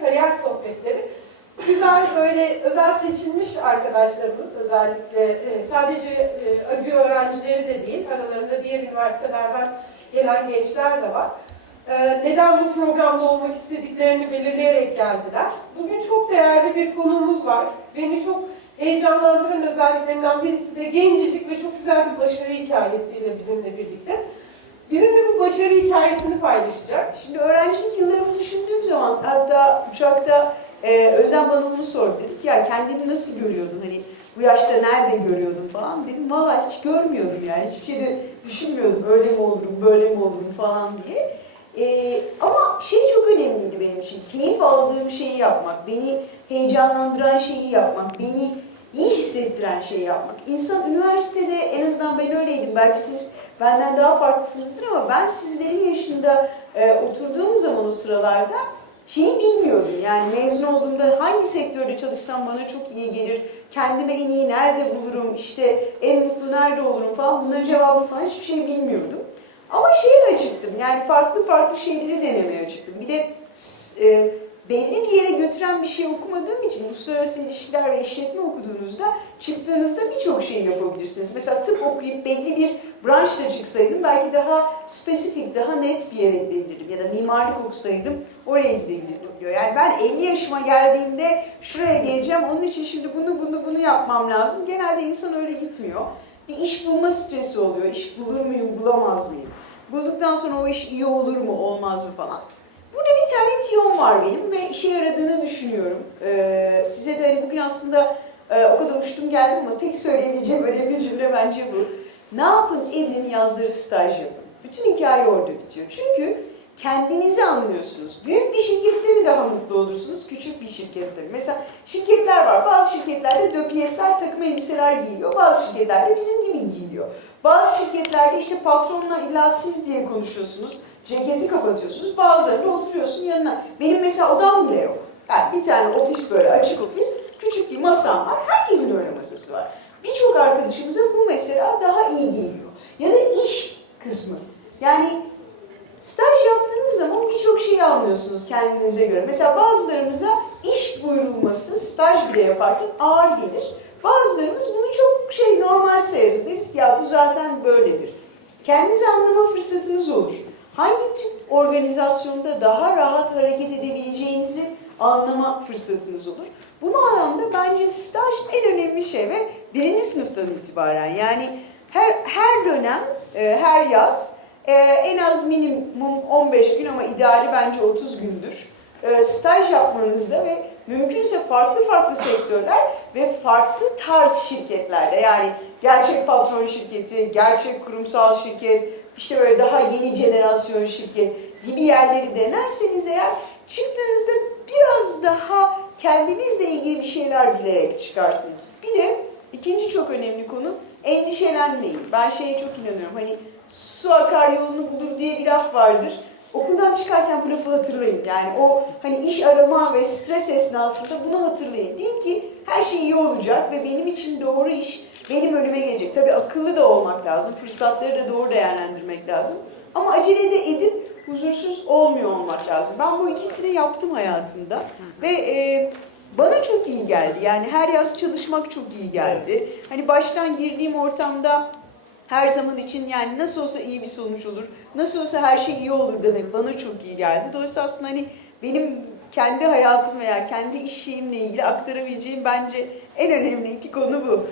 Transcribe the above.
kariyer sohbetleri. Güzel böyle özel seçilmiş arkadaşlarımız özellikle e, sadece e, AGÜ öğrencileri de değil, aralarında diğer üniversitelerden gelen gençler de var. E, Neden bu programda olmak istediklerini belirleyerek geldiler. Bugün çok değerli bir konuğumuz var. Beni çok heyecanlandıran özelliklerinden birisi de gencecik ve çok güzel bir başarı hikayesiyle bizimle birlikte. Başarı hikayesini paylaşacak. Şimdi öğrencilik yıllarımı düşündüğüm zaman hatta uçakta e, Özlem bana bunu sordu. Dedik ya kendini nasıl görüyordun? Hani bu yaşta nerede görüyordun falan dedim. Valla hiç görmüyordum yani. Hiçbir şey de düşünmüyordum. Öyle mi olurum, böyle mi olurum falan diye. E, ama şey çok önemliydi benim için. Keyif aldığım şeyi yapmak, beni heyecanlandıran şeyi yapmak, beni iyi hissettiren şeyi yapmak. İnsan üniversitede en azından ben öyleydim. Belki siz benden daha farklısınızdır ama ben sizlerin yaşında e, oturduğum zaman o sıralarda şeyi bilmiyordum. Yani mezun olduğumda hangi sektörde çalışsam bana çok iyi gelir, kendime en iyi nerede bulurum, işte en mutlu nerede olurum falan bunların cevabını falan hiçbir şey bilmiyordum. Ama şeye açıktım yani farklı farklı şeyleri denemeye açıktım. Bir de e, belli bir yere götüren bir şey okumadığım için uluslararası ilişkiler ve işletme okuduğunuzda çıktığınızda birçok şey yapabilirsiniz. Mesela tıp okuyup belli bir branşla çıksaydım belki daha spesifik, daha net bir yere gidebilirdim. Ya da mimarlık okusaydım oraya gidebilirdim diyor. Yani ben 50 yaşıma geldiğimde şuraya geleceğim, onun için şimdi bunu bunu bunu yapmam lazım. Genelde insan öyle gitmiyor. Bir iş bulma stresi oluyor. İş bulur muyum, bulamaz mıyım? Bulduktan sonra o iş iyi olur mu, olmaz mı falan. Bir tane tiyom var benim ve işe yaradığını düşünüyorum. Ee, size de hani bugün aslında e, o kadar uçtum geldim ama tek söyleyebileceğim önemli cümle bence bu. Ne yapın edin yazları staj yapın. Bütün hikaye orada bitiyor. Çünkü kendinizi anlıyorsunuz. Büyük bir şirkette mi daha mutlu olursunuz, küçük bir şirkette mi? Mesela şirketler var. Bazı şirketlerde döpiyesler, takım elbiseler giyiliyor. Bazı şirketlerde bizim gibi giyiliyor. Bazı şirketlerde işte patronla illa siz diye konuşuyorsunuz. Ceketi kapatıyorsunuz. Bazılarında oturuyorsun yanına. Benim mesela odam bile yok. Yani bir tane ofis böyle açık ofis. Küçük bir masam var. Herkesin öyle masası var. Birçok arkadaşımıza bu mesela daha iyi geliyor. Ya da iş kısmı. Yani staj yaptığınız zaman birçok şeyi anlıyorsunuz kendinize göre. Mesela bazılarımıza iş buyurulması staj bile yaparken ağır gelir. Bazılarımız bunu çok şey normal severiz. Deriz ki ya bu zaten böyledir. Kendinizi anlama fırsatınız olur. Hangi tip organizasyonda daha rahat hareket edebileceğinizi anlama fırsatınız olur. Bu anlamda bence staj en önemli şey ve birinci sınıftan itibaren yani her, her dönem, e, her yaz e, en az minimum 15 gün ama ideali bence 30 gündür e, staj yapmanızda ve mümkünse farklı farklı sektörler ve farklı tarz şirketlerde yani gerçek patron şirketi, gerçek kurumsal şirket, işte böyle daha yeni jenerasyon şirket gibi yerleri denerseniz eğer çıktığınızda biraz daha kendinizle ilgili bir şeyler bilerek çıkarsınız. Bir de ikinci çok önemli konu endişelenmeyin. Ben şeye çok inanıyorum. Hani su akar yolunu bulur diye bir laf vardır. Okuldan çıkarken bu lafı hatırlayın. Yani o hani iş arama ve stres esnasında bunu hatırlayın. Deyin ki her şey iyi olacak ve benim için doğru iş benim önüme gelecek. Tabii akıllı da olmak lazım. Fırsatları da doğru değerlendirmek lazım. Ama acele de edip huzursuz olmuyor olmak lazım. Ben bu ikisini yaptım hayatımda. Ve e, bana çok iyi geldi. Yani her yaz çalışmak çok iyi geldi. Hani baştan girdiğim ortamda her zaman için yani nasıl olsa iyi bir sonuç olur, nasıl olsa her şey iyi olur demek bana çok iyi geldi. Dolayısıyla aslında hani benim kendi hayatım veya kendi iş şeyimle ilgili aktarabileceğim bence en önemli iki konu bu.